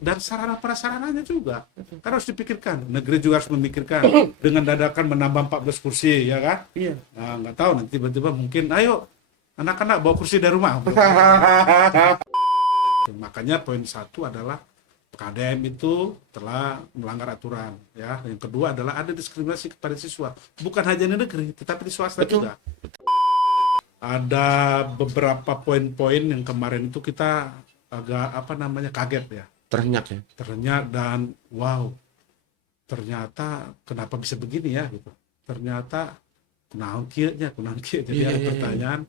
dan sarana prasarananya juga kan harus dipikirkan. Negeri juga harus memikirkan dengan dadakan menambah 14 kursi, ya kan? Iya. Nah, nggak tahu nanti tiba-tiba mungkin, ayo anak-anak bawa kursi dari rumah. Makanya poin satu adalah KDM itu telah melanggar aturan, ya. Yang kedua adalah ada diskriminasi kepada siswa, bukan hanya di negeri, tetapi di swasta Betul. juga. Ada beberapa poin-poin yang kemarin itu kita agak kaget ya, Terenyak ya. ternyata, dan wow, ternyata kenapa bisa begini ya gitu. Ternyata kunaon kieu nya, jadi Iya, ada iya, iya. pertanyaan.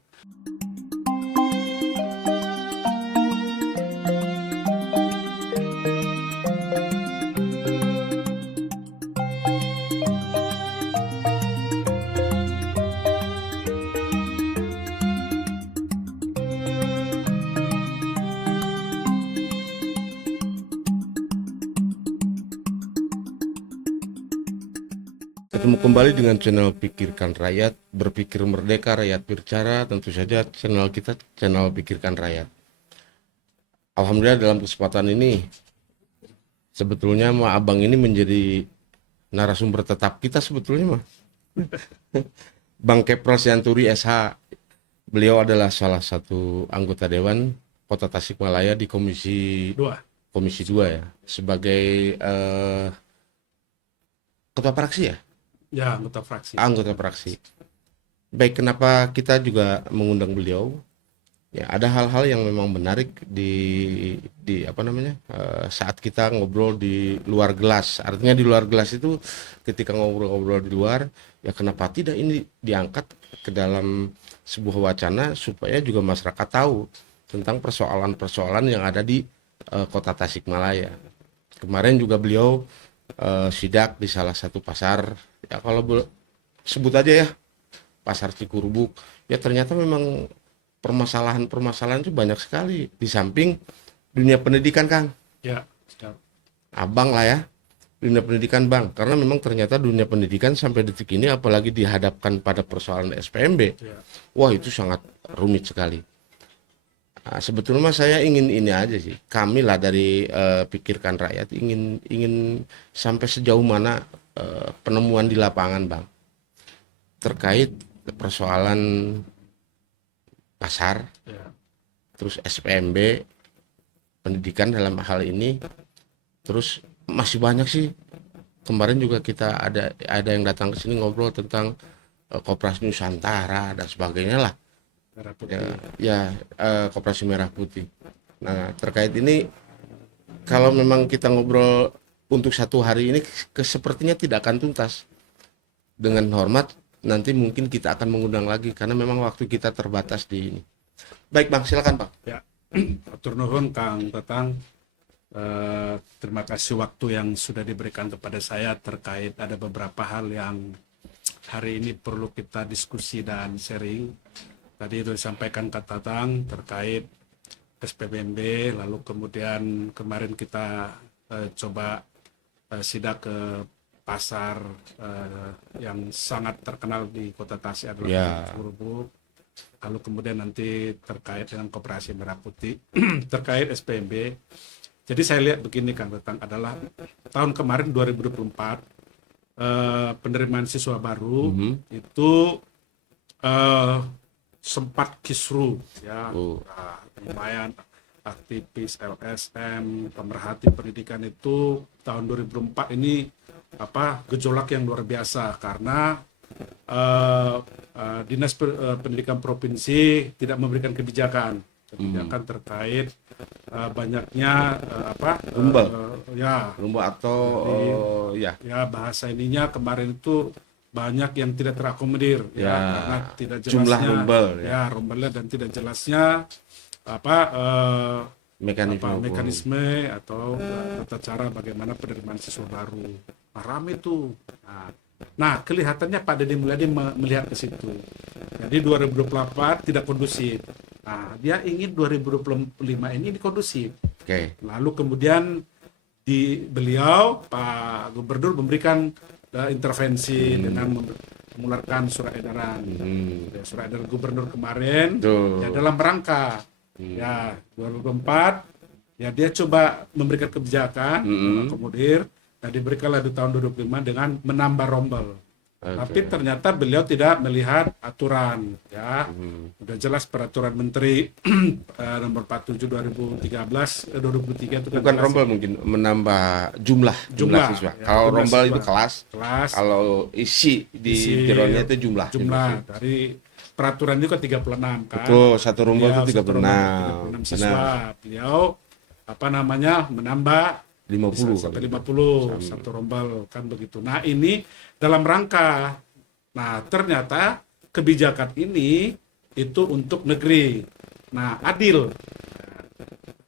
Ketemu kembali dengan channel Pikirkan Rakyat, berpikir merdeka, rakyat bicara. Tentu saja channel kita, channel Pikirkan Rakyat. Alhamdulillah dalam kesempatan ini, sebetulnya mah abang ini menjadi narasumber tetap kita sebetulnya mah. Bang Kepral Sianturi SH, beliau adalah salah satu anggota Dewan Kota Tasikmalaya di Komisi 2 ya, sebagai ketua fraksi ya? Ya, anggota fraksi. Anggota fraksi. Baik, kenapa kita juga mengundang beliau? Ya, ada hal-hal yang memang menarik di saat kita ngobrol di luar gelas. Artinya di luar gelas itu ketika ngobrol-ngobrol di luar, ya kenapa tidak ini diangkat ke dalam sebuah wacana supaya juga masyarakat tahu tentang persoalan-persoalan yang ada di Kota Tasikmalaya. Kemarin juga beliau sidak di salah satu pasar, ya kalau sebut aja ya, pasar Cikurubuk. Ya ternyata memang permasalahan-permasalahan itu banyak sekali. Di samping dunia pendidikan, Kang. Ya, siap. Abang lah ya, dunia pendidikan Bang. Karena memang ternyata dunia pendidikan sampai detik ini, apalagi dihadapkan pada persoalan SPMB, Ya. wah itu sangat rumit sekali. Nah, sebetulnya saya ingin ini aja sih, kami lah dari Pikirkan Rakyat ingin sampai sejauh mana penemuan di lapangan Bang terkait persoalan pasar, Ya. terus SPMB, pendidikan dalam hal ini, terus masih banyak sih. Kemarin juga kita ada yang datang ke sini ngobrol tentang Koperasi Nusantara dan sebagainya lah. Merah putih. Koperasi Merah Putih. Nah, terkait ini, kalau memang kita ngobrol untuk satu hari ini, sepertinya tidak akan tuntas. Dengan hormat, nanti mungkin kita akan mengundang lagi, karena memang waktu kita terbatas di ini. Baik Bang, silakan Bang. Ya, atur nuhun Kang Tatang. Terima kasih waktu yang sudah diberikan kepada saya terkait ada beberapa hal yang hari ini perlu kita diskusi dan sharing. Tadi itu disampaikan Kak Tatang terkait SPMB, lalu kemudian kemarin kita coba sidak ke pasar yang sangat terkenal di Kota Tasik adalah Cikurubuk. Lalu kemudian nanti terkait dengan Koperasi Merah Putih terkait SPMB. Jadi saya lihat begini Kang Tatang, adalah tahun kemarin 2024 penerimaan siswa baru itu sempat kisruh ya. Lumayan aktivis LSM, pemerhati pendidikan itu tahun 2004 ini gejolak yang luar biasa karena Dinas Pendidikan Provinsi tidak memberikan kebijakan terkait banyaknya Rumba atau bahasa ininya kemarin itu banyak yang tidak terakomodir karena tidak jelasnya jumlah rumbel rumbelnya dan tidak jelasnya mekanisme atau tata cara bagaimana penerimaan siswa baru. Nah, rame tuh. Nah, kelihatannya Pak Deddy Mulyadi melihat ke situ. Jadi 2024 tidak kondusif. Nah, dia ingin 2025 ini kondusif. Lalu kemudian beliau Pak Gubernur memberikan intervensi dengan mengeluarkan surat edaran. Surat edaran Gubernur kemarin ya dalam rangka 2024 Ya dia coba memberikan kebijakan, mengakomodir, nah diberikanlah di tahun 2005 dengan menambah rombel. Tapi ternyata beliau tidak melihat aturan, ya. Udah jelas peraturan Menteri nomor 47 2013 2003 itu kan Bukan jelas rombel, mungkin menambah jumlah siswa. ya, Kalau jumlah rombel siswa. itu kelas, Kelas, kalau isi di isi jeroannya itu jumlah. dari peraturan itu kan 36 kan. Betul, satu rombel itu Beliau, satu rombel 36. 36 siswa. Beliau menambah 50 sampai kali. 50 satu rombel kan begitu. Nah, ini dalam rangka. Nah, ternyata kebijakan ini itu untuk negeri. Nah, adil.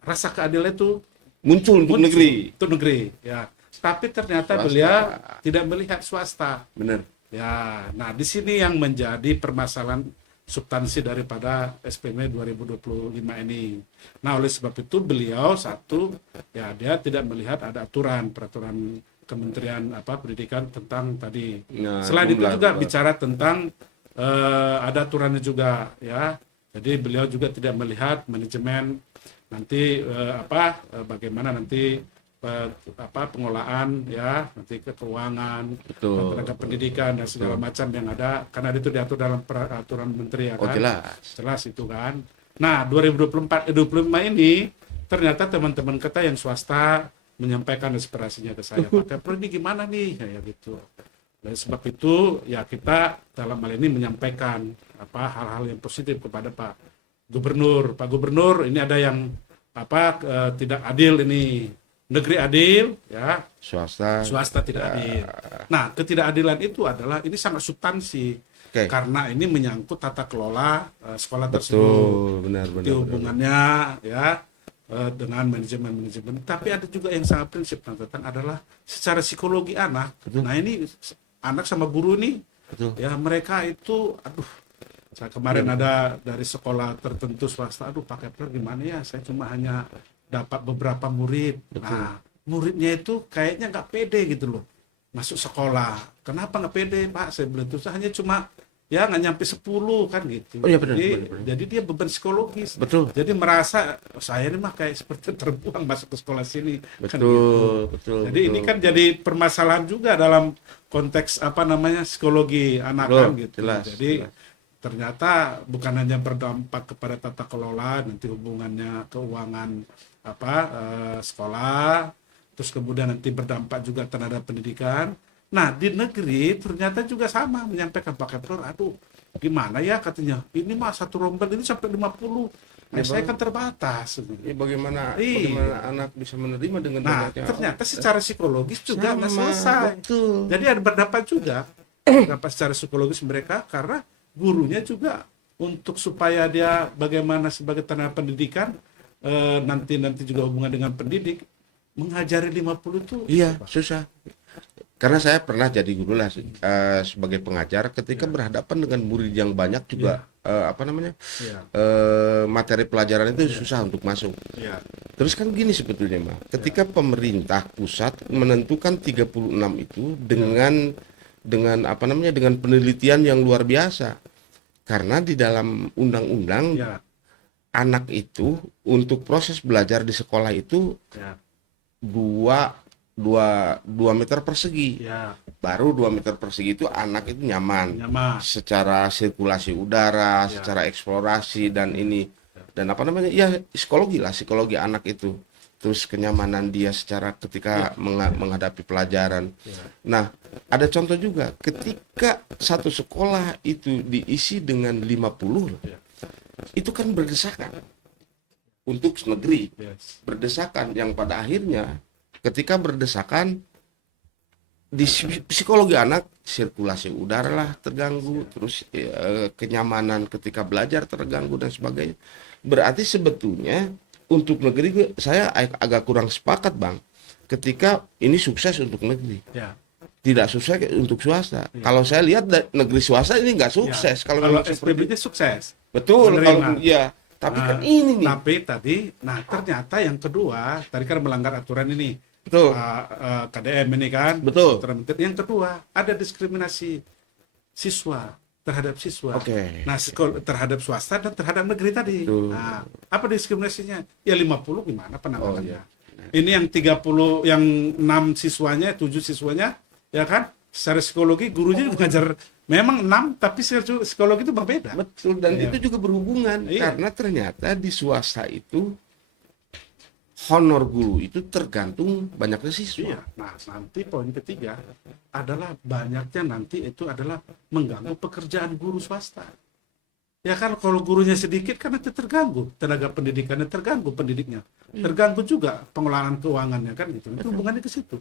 Rasa keadilan itu Muncul untuk negeri. Untuk negeri, ya. Tapi ternyata Swasta. beliau tidak melihat swasta. Benar. Ya, nah di sini yang menjadi permasalahan substansi daripada SPM 2025 ini. Nah, oleh sebab itu beliau ya dia tidak melihat ada peraturan Kementerian Pendidikan tentang tadi. Nah, Selain itu jumlah, juga jumlah. bicara tentang ada aturannya juga, ya. Jadi beliau juga tidak melihat manajemen nanti bagaimana nanti pengolahan, ya, nanti keuangan, Betul. tenaga pendidikan dan segala macam yang ada, karena itu diatur dalam peraturan menteri, ya Oh, kan. jelas. Itu kan. Nah, 2025 ini ternyata teman-teman kita yang swasta menyampaikan aspirasinya ke saya, Pak Kepler ini gimana nih, ya gitu. Oleh sebab itu ya kita dalam hal ini menyampaikan hal-hal yang positif kepada Pak Gubernur, ini ada yang tidak adil ini. Negeri adil, ya, swasta tidak adil. Nah, ketidakadilan itu adalah ini sangat substansi, karena ini menyangkut tata kelola sekolah tersebut. Betul, benar. Hubungannya, ya, dengan manajemen. Tapi ada juga yang sangat prinsip tentang adalah secara psikologi anak. Betul. Nah, ini anak sama guru nih, Betul. ya mereka itu, saya kemarin ada dari sekolah tertentu swasta, Pak Kepler gimana ya, saya cuma hanya dapat beberapa murid. Betul. Nah, muridnya itu kayaknya nggak pede gitu loh masuk sekolah. Kenapa nggak pede, Pak? Saya bilang itu hanya cuma ya nggak nyampe 10 kan gitu. Oh, iya, benar. Jadi dia beban psikologis. Betul. Jadi merasa saya ini mah kayak seperti terbuang masuk ke sekolah sini. Betul, kan gitu. betul. Jadi ini kan jadi permasalahan juga dalam konteks psikologi anak, kan gitu. Jadi ternyata bukan hanya berdampak kepada tata kelola, nanti hubungannya keuangan sekolah, terus kemudian nanti berdampak juga terhadap pendidikan. Nah, di negeri ternyata juga sama, menyampaikan Pak Kepler, gimana ya katanya, ini mah satu rombel ini sampai 50. Nah, saya kan terbatas. Ya, bagaimana anak bisa menerima dengan ternyata secara psikologis juga nggak selesai. Betul. Jadi ada berdampak juga secara psikologis mereka, karena gurunya juga untuk supaya dia bagaimana sebagai tenaga pendidikan nanti juga hubungan dengan pendidik, mengajari 50 itu susah. Karena saya pernah jadi guru lah sebagai pengajar, ketika berhadapan dengan murid yang banyak juga materi pelajaran itu susah untuk masuk. Terus kan gini sebetulnya, ketika pemerintah pusat menentukan 36 itu dengan penelitian yang luar biasa. Karena di dalam undang-undang anak itu untuk proses belajar di sekolah itu 2 meter persegi. Baru 2 meter persegi itu anak itu nyaman. Secara sirkulasi udara, secara eksplorasi dan ini dan psikologi anak itu. Terus kenyamanan dia secara ketika menghadapi pelajaran. Nah, ada contoh juga ketika satu sekolah itu diisi dengan 50, itu kan berdesakan untuk negeri, berdesakan yang pada akhirnya ketika berdesakan di psikologi anak, sirkulasi udara lah terganggu, terus kenyamanan ketika belajar terganggu dan sebagainya. Berarti sebetulnya untuk negeri saya agak kurang sepakat, Bang, ketika ini sukses untuk negeri, tidak sukses untuk swasta. Kalau saya lihat negeri swasta ini nggak sukses. Kalau SPB-nya sukses, betul, kalau tapi kan ini nih. Tapi tadi, ternyata yang kedua, tadi kan melanggar aturan ini, betul, KDM ini kan, betul. Yang kedua ada diskriminasi siswa. terhadap siswa. Oke. Nah, terhadap swasta dan terhadap negeri tadi. Betul. Nah, apa diskriminasinya? Ya 50 gimana penanganannya? Oh, iya. Ini yang 30, yang 6 siswanya, 7 siswanya, ya kan? Secara psikologi gurunya juga ngajar memang 6, tapi secara psikologi itu berbeda. Betul, dan Iya. itu juga berhubungan Iya. karena ternyata di swasta itu honor guru itu tergantung banyaknya siswa. Iya. Nah, nanti poin ketiga adalah banyaknya nanti itu adalah mengganggu pekerjaan guru swasta. Ya kan kalau gurunya sedikit kan nanti terganggu, tenaga pendidikannya terganggu, pendidiknya. Terganggu juga pengelolaan keuangannya kan gitu. Itu hubungannya ke situ.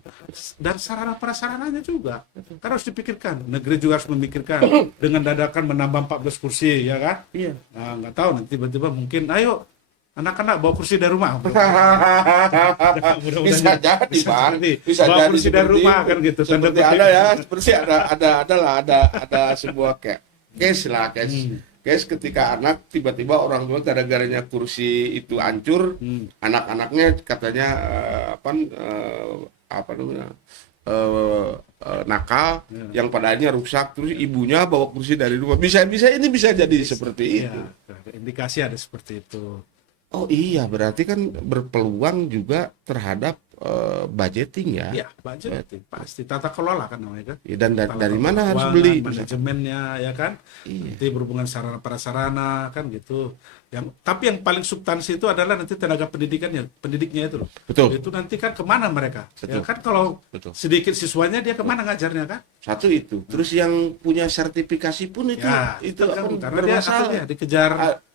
Dan sarana prasarananya juga. Kan harus dipikirkan. Negeri juga harus memikirkan dengan dadakan menambah 14 kursi, ya kan? Iya. Nah, nggak tahu nanti tiba-tiba mungkin ayo anak-anak bawa kursi dari rumah. Mudah-mudahan Bisa jadi, Bang. Bisa bawa jadi kursi dari seperti rumah itu. kan gitu. Tanda Seperti kutip. ada ya, seperti ada sebuah kayak case lah, case ketika anak tiba-tiba orang tua gara-garanya kursi itu hancur, anak-anaknya katanya apa namanya nakal, yang pada akhirnya rusak, terus ibunya bawa kursi dari rumah. Bisa ini bisa jadi seperti itu. Ya, indikasi ada seperti itu. Oh iya, berarti kan berpeluang juga terhadap budgeting ya. Ya, budget pasti tata kelola kan namanya kan. Ya, dan Tata dari kelola mana harus keuangan, beli? manajemennya ya kan. Iya. Nanti berhubungan sarana prasarana kan gitu. Tapi yang paling substansi itu adalah nanti tenaga pendidikannya, pendidiknya itu loh. Betul. Itu nanti kan kemana mereka? Ya Betul. kan kalau Betul. sedikit siswanya dia kemana ngajarnya kan? Satu itu. Terus yang punya sertifikasi pun itu Ya, itu terganggu. akan Karena dia bermasalah. akhirnya dikejar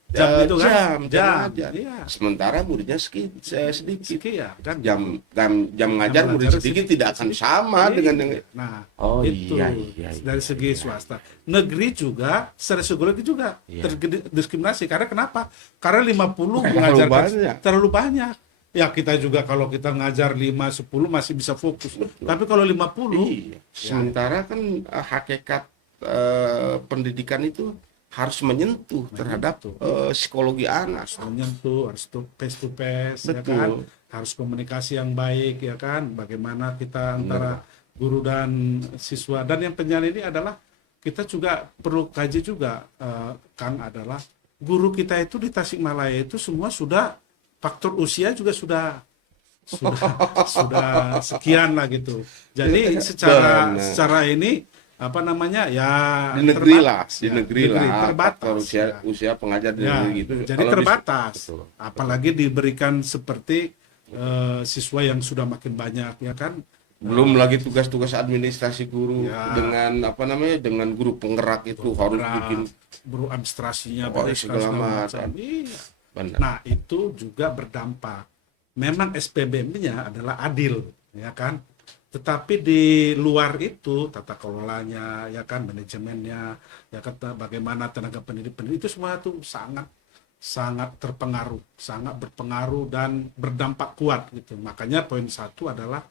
jam itu kan. Jam ngajar. Iya. Sementara muridnya sedikit. Sedikit ya kan. Jam ngajar Jam murid ngajar sedikit sedikit. tidak akan sama dengan yang Nah, Oh, itu iya, dari segi swasta. Negeri juga secara psikologi juga Iya. terdiskriminasi. Karena kenapa? Karena 50 Terlalu mengajarkan banyak. terlalu banyak. Ya kita juga kalau kita ngajar 5 10 masih bisa fokus. Tapi kalau 50 Iya. Sementara kan hakikat pendidikan itu harus menyentuh terhadap psikologi anak. harus menyentuh, harus face to face, ya Betul. kan? Harus komunikasi yang baik, ya kan? Bagaimana kita antara guru dan siswa. Dan yang penyal ini adalah kita juga perlu kaji juga, Kang, adalah guru kita itu di Tasikmalaya itu semua sudah faktor usia juga sudah sekian lah gitu. Jadi Benar. secara ini apa namanya ya Di negeri terbatas, di ya. negeri lah terbatas faktor ya. usia pengajar di Ya, negeri gitu. jadi Kalau di- terbatas. Betul. Apalagi diberikan seperti siswa yang sudah makin banyak, ya kan? Belum lagi tugas-tugas administrasi guru Ya. dengan apa namanya dengan guru penggerak itu harus bikin Guru administrasinya, Oh, bereskan segala segala macam. Iya. benar. Nah, itu juga berdampak. Memang SPBM-nya adalah adil, ya kan? Tetapi di luar itu tata kelolanya, ya kan, manajemennya, ya kan, bagaimana tenaga pendidik itu semua itu sangat terpengaruh, sangat berpengaruh dan berdampak kuat gitu. Makanya poin 1 adalah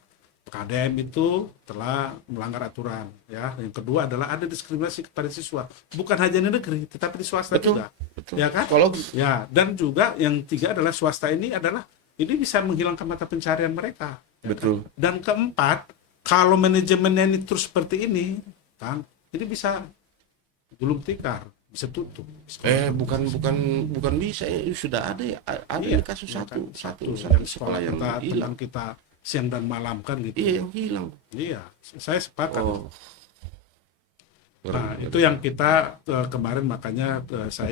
KDM itu telah melanggar aturan, ya. Yang kedua adalah ada diskriminasi kepada siswa, bukan hanya di negeri, tetapi di swasta Betul, juga, betul. ya kan? Kalau Ya, dan juga yang 3 adalah swasta ini bisa menghilangkan mata pencarian mereka. Ya Betul. kan? Dan keempat, kalau manajemennya ini terus seperti ini, kan, ini bisa gulung tikar, bisa tutup. bukan bisa sudah ada ya ada Iya, kasus ya kan? satu yang sekolah yang kita hilang. tentang kita siang dan malam kan gitu. Iya, yang hilang. Iya, saya sepakat. Oh. Nah, itu yang kita kemarin makanya saya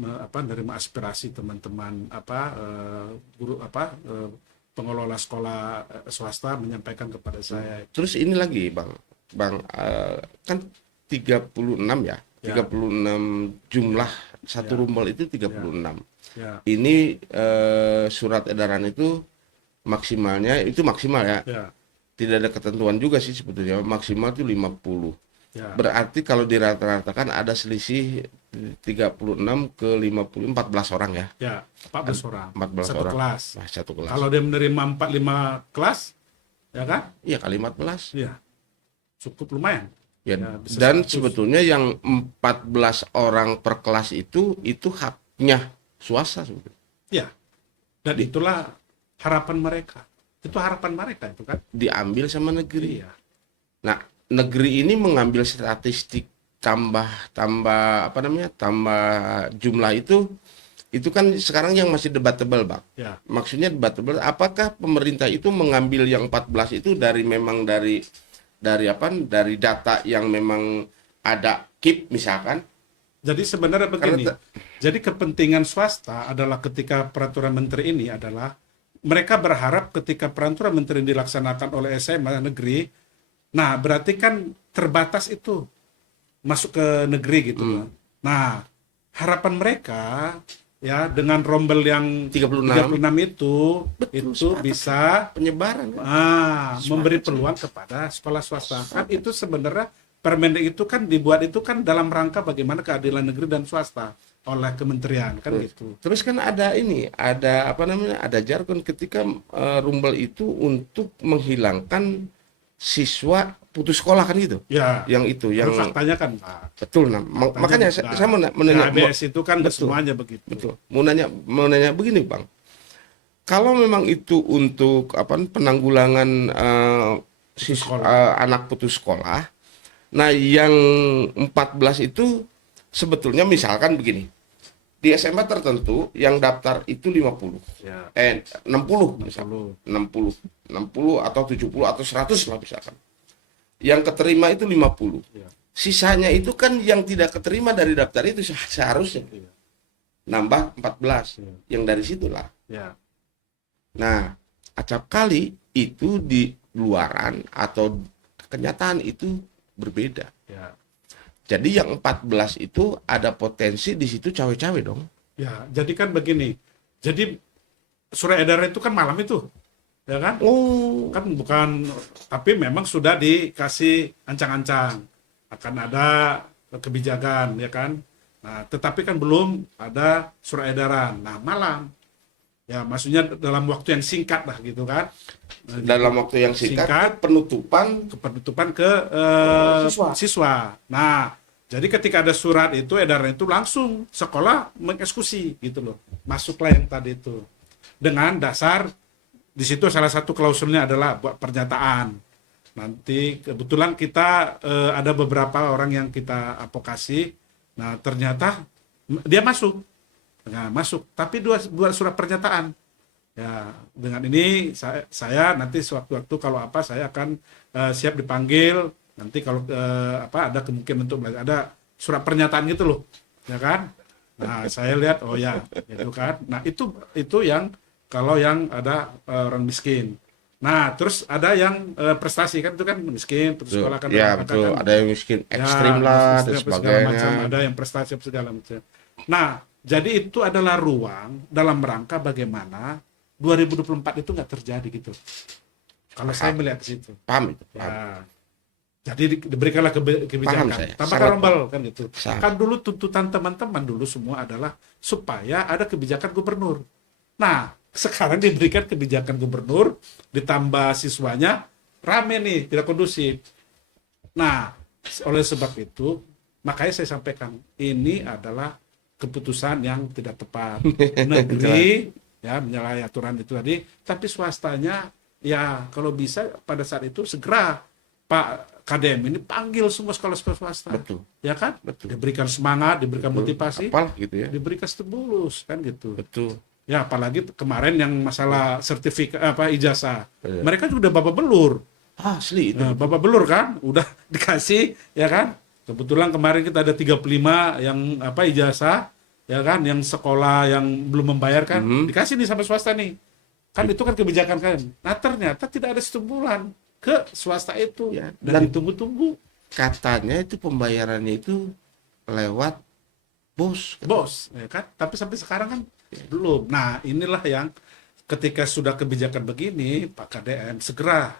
menerima aspirasi teman-teman guru pengelola sekolah swasta menyampaikan kepada saya. Terus ini lagi Bang kan 36 ya. Ya. 36 jumlah satu Ya. rumbel itu 36. Ya, Ini surat edaran itu maksimal ya. ya, Tidak ada ketentuan juga sih sebetulnya. Maksimal itu 50. ya. Berarti kalau dirata-ratakan ada selisih 36 ke 50 14 orang ya. Ya, 14 orang. 14 Satu orang. kelas. Nah, satu kelas. Kalau dia menerima 45 kelas, ya kan? Iya kali 14. Iya. Cukup lumayan. Ya, Ya, bisa dan 100. sebetulnya yang 14 orang per kelas itu haknya swasta sebetulnya. Ya. Dan itulah harapan mereka. Itu harapan mereka itu kan. Diambil sama negeri. Iya. Nah, negeri ini mengambil statistik tambah tambah apa namanya tambah jumlah itu kan sekarang yang masih debatable, Bang. Ya. Maksudnya debatable, apakah pemerintah itu mengambil yang 14 itu memang dari apa? Dari data yang memang ada KIP misalkan. Jadi sebenarnya Karena begini, jadi kepentingan swasta adalah ketika peraturan menteri ini adalah mereka berharap ketika peraturan menteri dilaksanakan oleh SMA negeri, nah berarti kan terbatas itu masuk ke negeri gitu loh. Nah, harapan mereka ya dengan rombel yang 36 itu sepakat. bisa penyebaran kan? memberi peluang kepada sekolah swasta. Kan itu sebenarnya Permendik itu kan dibuat itu kan dalam rangka bagaimana keadilan negeri dan swasta oleh kementerian kan gitu. Terus kan ada apa namanya, ada jargon ketika rumbel itu untuk menghilangkan siswa putus sekolah kan gitu. Ya, Yang itu, yang faktanya kan Pak. betul. Nah, makanya saya mau nanya, ABS itu kan betul, semuanya begitu. betul. Mau nanya begini, Bang. Kalau memang itu untuk apa penanggulangan anak putus sekolah, nah yang 14 itu sebetulnya misalkan begini. Di SMA tertentu yang daftar itu 50. Ya. 60 misalkan. 60 atau 70 atau 100 lah misalkan. Yang keterima itu 50. Ya. Sisanya itu kan yang tidak keterima dari daftar itu seharusnya nambah 14. Yang dari situlah. Ya. Nah, acap kali itu di luaran atau kenyataan itu berbeda. Ya. Jadi yang 14 itu ada potensi di situ cawe-cawe dong. Ya, jadi kan begini. Jadi surat edaran itu kan malam itu. Ya kan? Oh, Kan bukan, tapi memang sudah dikasih ancang-ancang akan ada kebijakan ya kan. Nah, tetapi kan belum ada surat edaran. Nah, malam. Ya, maksudnya dalam waktu yang singkat lah gitu kan. Nah, dalam waktu yang singkat penutupan penutupan ke siswa. siswa. Nah, jadi ketika ada surat itu edaran itu langsung sekolah mengeksekusi gitu loh. Masuklah yang tadi itu. Dengan dasar di situ salah satu klausulnya adalah buat pernyataan. Nanti kebetulan kita ada beberapa orang yang kita advokasi. Nah, ternyata dia masuk. Nah, masuk, tapi buat surat pernyataan. Ya, dengan ini saya nanti sewaktu-waktu kalau apa saya akan siap dipanggil. Nanti kalau apa ada kemungkinan untuk belajar, ada surat pernyataan gitu loh, ya kan? Nah, saya lihat oh ya, gitu kan. Nah, itu yang kalau yang ada orang miskin. Nah, terus ada yang prestasi kan itu kan miskin, putus sekolah kan. Ya, betul. Kan, ada yang miskin ekstrim lah dan sebagainya. macam, ada yang prestasi segala macam. Nah, jadi itu adalah ruang dalam rangka bagaimana 2024 itu nggak terjadi gitu. Kalau saya melihat ke situ. Paham itu. Ya. Jadi diberikanlah kebijakan. Tambahkan rombel kan gitu. Kan dulu tuntutan teman-teman dulu semua adalah supaya ada kebijakan gubernur. Nah, sekarang diberikan kebijakan gubernur ditambah siswanya rame nih, tidak kondusif. Nah, oleh sebab itu makanya saya sampaikan ini adalah keputusan yang tidak tepat. Negeri ya menyalahi aturan itu tadi, tapi swastanya ya kalau bisa pada saat itu segera Pak KDM ini panggil semua sekolah-sekolah swasta. Betul. Ya kan? Betul. Diberikan semangat, diberikan motivasi, apalah gitu ya. diberikan stimulus kan gitu. Betul. Ya apalagi kemarin yang masalah sertifikat ijazah. Ya. Mereka juga udah babak belur. Asli itu. Nah, babak belur kan udah dikasih ya kan. Kebetulan kemarin kita ada 35 yang ijazah ya kan, yang sekolah yang belum membayarkan dikasih nih sama swasta nih. Kan itu kan kebijakan kan. Nah, ternyata tidak ada stimulan ke swasta itu Ya, dan ditunggu-tunggu. Katanya itu pembayarannya itu lewat bos. Ya kan? Tapi sampai sekarang kan belum. Nah, inilah yang ketika sudah kebijakan begini, Pak KDM segera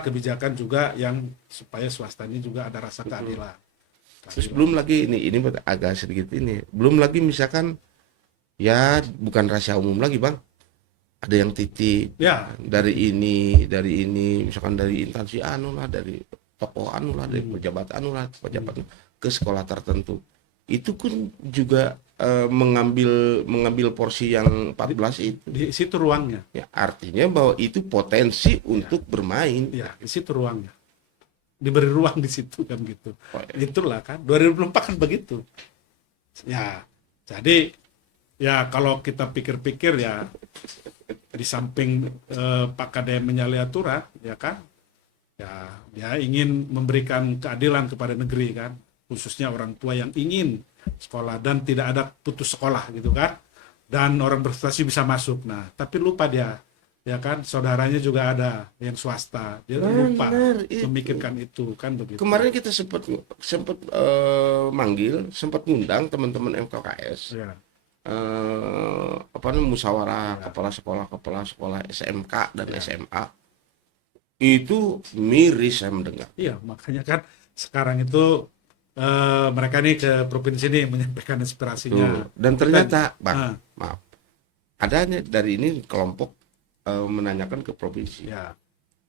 kebijakan juga yang supaya swasta ini juga ada rasa keadilan. Terus belum lagi ini agak sedikit ini. Belum lagi misalkan ya bukan rahasia umum lagi, Bang. Ada yang titip dari ini misalkan dari instansi dari tokoh dari pejabat pejabat ke sekolah tertentu. Itu pun juga mengambil porsi yang 14 itu. Di situ ruangnya. Ya, artinya bahwa itu potensi untuk bermain. Ya, di situ ruangnya. diberi ruang di situ kan gitu. Oh, iya. Itulah kan 2024 kan begitu. Ya, jadi ya kalau kita pikir-pikir ya di samping Pak KDM menyalahi aturan ya kan, ya dia ingin memberikan keadilan kepada negeri kan, khususnya orang tua yang ingin sekolah dan tidak ada putus sekolah gitu kan, dan orang berprestasi bisa masuk. Nah tapi lupa dia ya kan, saudaranya juga ada yang swasta, dia lupa Benar, itu. memikirkan itu kan begitu. Kemarin kita sempat sempat manggil, sempat ngundang teman-teman MKKS, Ya, apa namanya, musyawarah kepala sekolah SMK dan Ya. SMA. Itu miris saya mendengar. iya makanya kan sekarang itu mereka nih ke provinsi ini menyampaikan aspirasinya. Tuh. Dan ternyata, Ah. Bang, maaf, adanya dari ini kelompok menanyakan ke provinsi. Ya,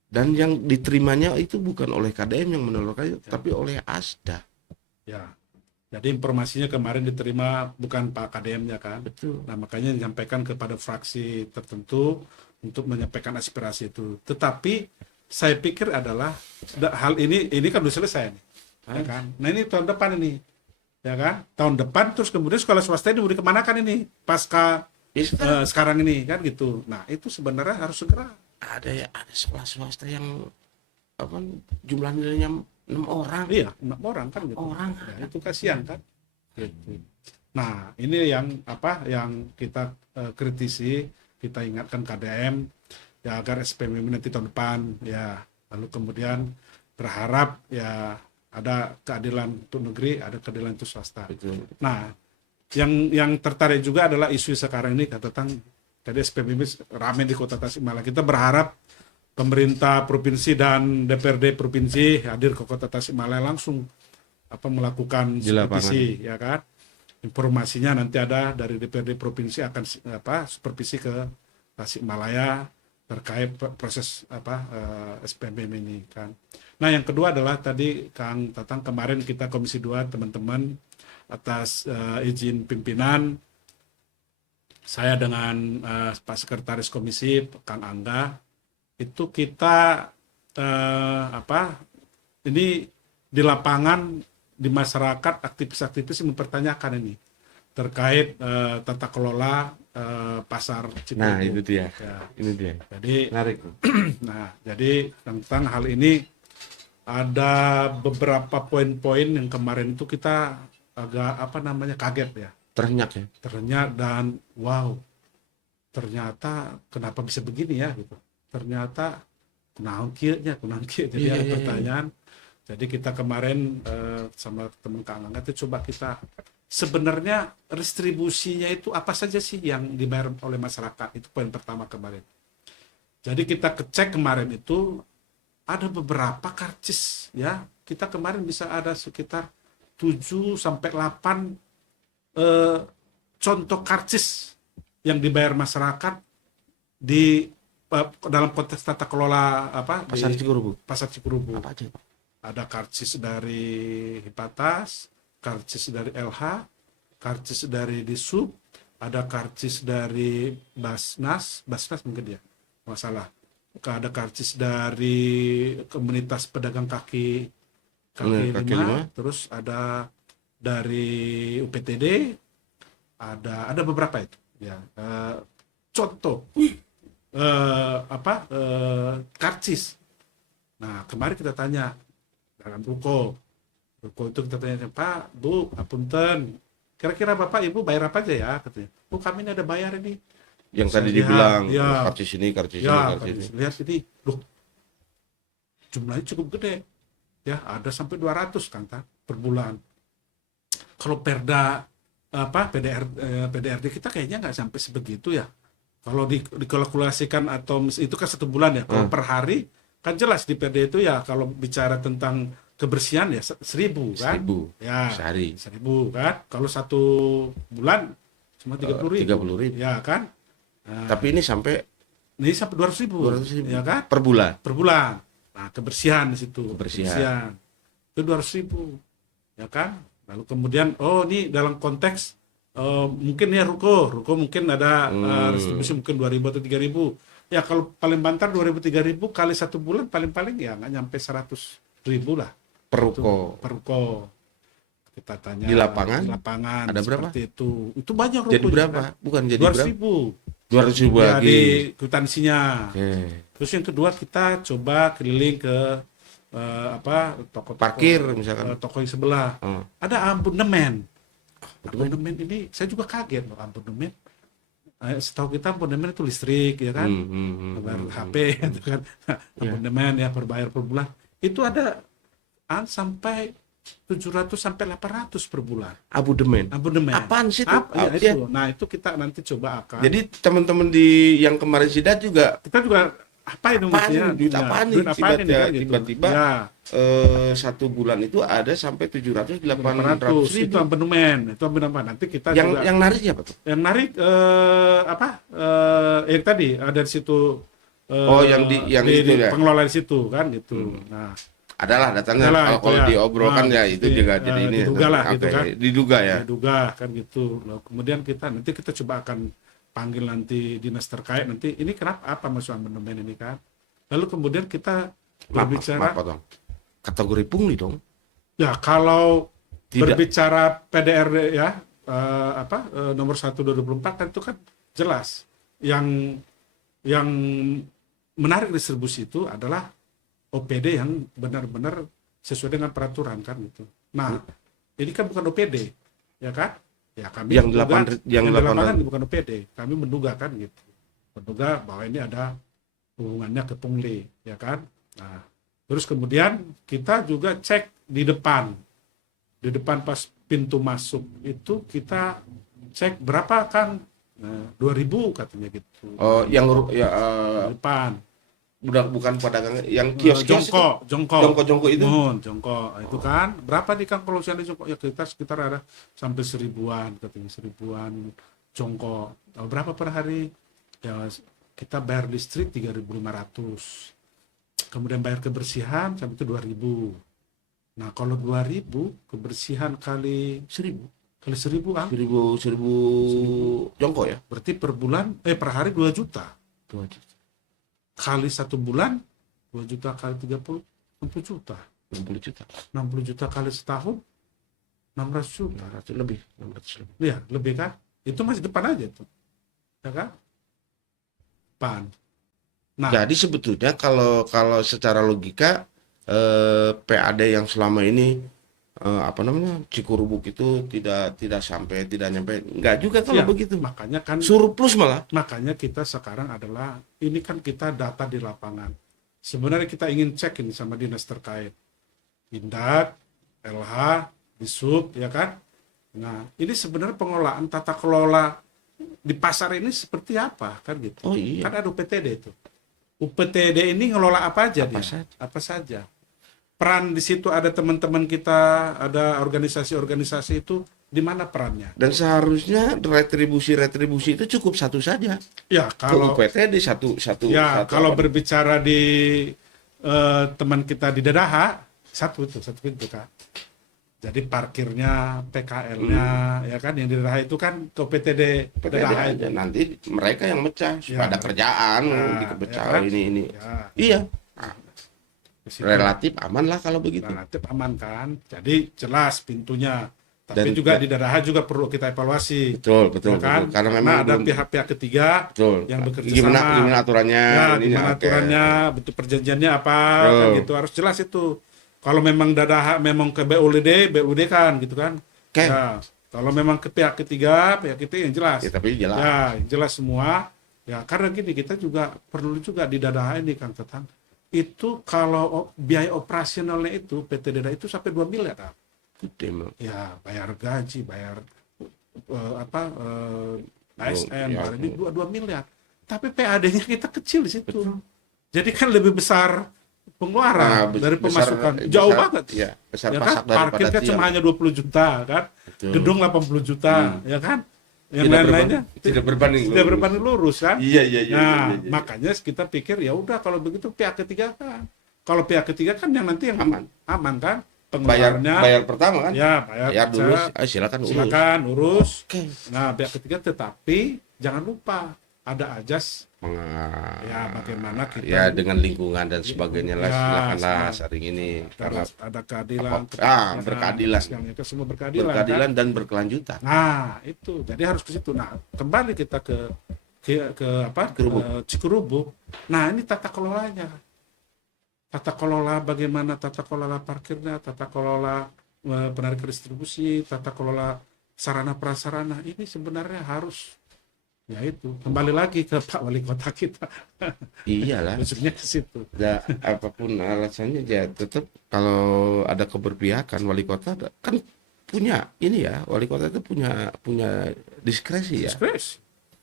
Dan yang diterimanya itu bukan oleh KDM yang menolaknya, tapi oleh ASDA. ya. Jadi informasinya kemarin diterima bukan Pak KDM-nya kan. Betul. Nah, makanya menyampaikan kepada fraksi tertentu untuk menyampaikan aspirasi itu. Tetapi saya pikir adalah hal ini kan sudah selesai nih. Ya kan? Nah, ini tahun depan ini. Ya kan? Tahun depan terus kemudian sekolah swasta ini mau dikemanakan ini pasca Ya, sekarang sekarang ini kan gitu. Nah, itu sebenarnya harus segera. ada sekolah swasta yang apa jumlah nilainya 6 orang. Iya, 6 orang kan gitu. Orang. Ya, itu kasihan kan. Gitu. Nah, ini yang yang kita kritisi, kita ingatkan KDM ya agar SPMM nanti tahun depan ya, lalu kemudian berharap ya ada keadilan untuk negeri, ada keadilan untuk swasta. Betul. Nah, yang tertarik juga adalah isu sekarang ini tentang tadi SPMM ramai di Kota Tasikmalaya. Kita berharap pemerintah provinsi dan DPRD provinsi hadir ke Kota Tasikmalaya langsung melakukan Di supervisi ya kan. Informasinya nanti ada dari DPRD provinsi akan supervisi ke Tasikmalaya terkait proses SPMM ini kan. Nah, yang kedua adalah tadi Kang Tatang, kemarin kita Komisi 2 teman-teman atas izin pimpinan saya dengan Pak Sekretaris Komisi Kang Angga itu kita ini di lapangan di masyarakat aktivis-aktivis mempertanyakan ini terkait tata kelola pasar Cikurubu. Nah, itu dia. Ya. Ini dia. Jadi Menarik. nah, jadi tentang hal ini ada beberapa poin-poin yang kemarin itu kita agak kaget ya. Ternyak ya. Ternyata dan wow, ternyata kenapa bisa begini ya gitu. Ternyata kunaon kieu nya. Jadi Iya, ada iya, pertanyaan. Jadi kita kemarin sama teman Kang Angga itu coba kita sebenarnya distribusinya itu apa saja sih yang dibayar oleh masyarakat, itu poin pertama kemarin. Jadi kita cek kemarin itu ada beberapa karcis ya. Kita kemarin bisa ada sekitar 7 sampai 8 contoh karcis yang dibayar masyarakat di dalam konteks tata kelola Pasar Cikurubu. Pasar Cikurubu. Apa aja, Pak? Ada karcis dari Hipatas, karcis dari LH, karcis dari Disub, ada karcis dari Basnas mungkin ya, masalah. Ada karcis dari komunitas pedagang kaki lima, terus ada dari UPTD, ada beberapa itu. Ya, contoh karcis. Nah, kemarin kita tanya dalam ruko itu kita tanya, Pak, Bu, apunten, kira-kira Bapak Ibu bayar apa aja ya, katanya. Bu, kami ini ada bayar ini. Yang Saya tadi lihat, dibilang ya. karcis ini, karcis Ya, ini, karcis ini. lihat ini, loh, jumlahnya cukup gede. Ya, ada sampai 200 kan per bulan. Kalau Perda PDRD kita kayaknya nggak sampai sebegitu ya. Kalau dikalkulasikan atau itu kan 1 bulan ya. Kalau per hari kan jelas di PD itu ya, kalau bicara tentang kebersihan ya 1.000 kan. 1.000 Ya, sehari. 1.000 kan. Kalau 1 bulan cuma 30.000. 30.000. Ya kan. Nah, Tapi ini sampai ini sampai 200.000. 200.000 Ya kan. per bulan. Per bulan. Nah, kebersihan di situ. Kebersihan. Itu 200.000. Ya kan? Lalu kemudian ini dalam konteks mungkin ya ruko mungkin ada distribusi mungkin 2.000 atau 3.000. Ya kalau paling banter 2.000 3.000 kali 1 bulan paling-paling ya nggak nyampe 100 ribu lah Peruko. Perko. Kita tanya Di lapangan? ada Berapa? seperti itu banyak Jadi rukonya, berapa? kan? Bukan jadi 200 berapa? ribu 200 ribu ya, lagi. di kwitansinya. Oke. Terus yang kedua kita coba keliling ke toko-toko Parkir misalkan. toko yang sebelah. Oh. Ada abonemen. Abonemen ini saya juga kaget loh, abonemen. Setahu kita abonemen itu listrik ya kan, bayar HP gitu kan. Abonemen ya berbayar per bulan. Itu ada sampai 700 sampai 800 per bulan. Abonemen. Abonemen. Apaan sih itu? Ya, Ya. itu. Nah, itu kita nanti coba akan. Jadi teman-teman yang kemarin sidat juga Kita juga apa itu maksudnya? duit apaan nih? Duit apaan ini kan, gitu. Tiba-tiba Ya, 1 bulan itu ada sampai 700 800 800 itu ribu. abonemen. Itu abonemen. Nanti kita Yang juga yang narik siapa tuh? yang narik yang tadi ada di situ yang itu ya? pengelola di situ kan gitu. Nah, Adalah datanya Adalah, kalau itu ya. diobrolkan Nah, ya itu juga jadi ini. diduga lah, Oke, gitu kan. Diduga ya. diduga kan gitu. Loh, kemudian nanti kita coba akan panggil nanti dinas terkait nanti ini kenapa apa maksud abonemen ini kan. Lalu kemudian kita berbicara Maaf, potong. Kategori pungli dong. ya kalau Tidak. berbicara PDRD ya nomor 1 2024 kan itu kan jelas yang menarik distribusi itu adalah OPD yang benar-benar sesuai dengan peraturan kan gitu. Nah, ini kan bukan OPD, ya kan? Ya kami Yang menduga- 8 yang 800 bukan OPD. Kami menduga kan gitu. Menduga bahwa ini ada hubungannya ke pungli, ya kan? Nah, terus kemudian kita juga cek di depan. Di depan pas pintu masuk itu kita cek berapa kan? Nah, 2.000 katanya gitu. Oh, yang ya Di depan. udah bukan pedagang yang kios-kios itu. Jongkok itu. Jongkok itu kan berapa nih Kang kalau di jongkok ya kita sekitar ada sampai 1.000-an katanya 1.000-an jongkok. Berapa per hari? Ya kita bayar listrik 3.500. Kemudian bayar kebersihan sampai itu 2.000. Nah, kalau 2.000 kebersihan kali 1.000 ah. 1000 jongkok ya. Berarti per bulan per hari 2 juta. 2 juta. Kali 1 bulan 2 juta kali 30 60 juta. 60 juta. 60 juta kali setahun 600 juta. 600 lebih, 600 lebih. Iya, lebih kan? Itu masih depan aja tuh. Ya kan? Depan. Nah, Jadi sebetulnya kalau secara logika PAD yang selama ini Cikurubuk itu tidak nyampe, enggak juga kalau ya, begitu. makanya kan Surplus malah. makanya kita sekarang adalah ini kan kita data di lapangan. Sebenarnya kita ingin cek ini sama dinas terkait. Indak, LH, Disub, ya kan? Nah, ini sebenarnya pengelolaan tata kelola di pasar ini seperti apa kan gitu. Oh iya. Kan ada UPTD itu. UPTD ini ngelola apa aja Apa dia? saja. Apa saja. Peran di situ ada teman-teman kita, ada organisasi-organisasi itu di mana perannya? Dan seharusnya retribusi itu cukup satu saja. Ya, kalau UPTD satu kalau apa? berbicara di teman kita di Dadaha, satu pintu kan. Jadi parkirnya, PKL-nya, ya kan yang di Dadaha itu kan ke PTD PTD Dadaha aja. itu. Nanti mereka yang mecah supaya Ya. ada kerjaan, Nah, dikepecah ya kan? ini. Ya, Iya, di situ relatif aman lah kalau begitu. relatif aman kan. Jadi jelas pintunya. Tapi Dan- juga di Dadaha juga perlu kita evaluasi. Betul, Ya kan? betul. Karena memang ada belum- pihak-pihak ketiga betul. yang bekerja gimana sama. aturannya? Ya, ininya, gimana oke. aturannya, betul perjanjiannya apa, Betul. kan gitu harus jelas itu. Kalau memang Dadaha memang ke BUD kan, gitu kan. Oke. Ya, kalau memang ke pihak ketiga yang jelas. Ya, tapi jelas. Ya, yang jelas semua. Ya, karena gini kita juga perlu juga di Dadaha ini Kang Tetang. Itu kalau biaya operasionalnya itu PT Dadaha itu sampai 2 miliar. Kang. Gede, Mak. Ya, bayar gaji, bayar ASN, Ya, bayar ini 2 miliar. Tapi PAD-nya kita kecil di situ. Jadi kan lebih besar pengeluaran dari pemasukan. Jauh banget. Ya, besar Ya kan? pasak daripada Parkir kan tiang. cuma hanya 20 juta kan. Betul. Gedung 80 juta, ya kan? Yang Tidak lain-lainnya tidak berbanding tidak berbanding lurus kan. Iya. Nah, makanya kita pikir ya udah kalau begitu pihak ketiga kan. Kalau pihak ketiga kan yang nanti yang aman kan. Pengeluarannya bayar pertama kan? ya bayar dulu, secara- silakan urus. silakan urus. Oke. Nah, pihak ketiga tetapi jangan lupa ada ajas Ya, bagaimana kita ya dengan lingkungan dan sebagainya lah, ya, silakanlah semua sharing ini karena ada keadilan, berkeadilan, itu semua berkeadilan kan? berkeadilan dan berkelanjutan. Nah, itu jadi harus ke situ. Nah, kembali kita ke apa? Ke Kerubuk. Cikurubuk. Nah, ini tata kelolanya. Tata kelola bagaimana tata kelola parkirnya, tata kelola penarik distribusi, tata kelola sarana prasarana. Ini sebenarnya harus, ya itu kembali lagi ke Pak Wali Kota kita. Iyalah, Maksudnya ke situ. apapun alasannya ya tetap kalau ada keberpihakan wali kota kan punya ini ya, wali kota itu punya punya diskresi ya, Diskresi.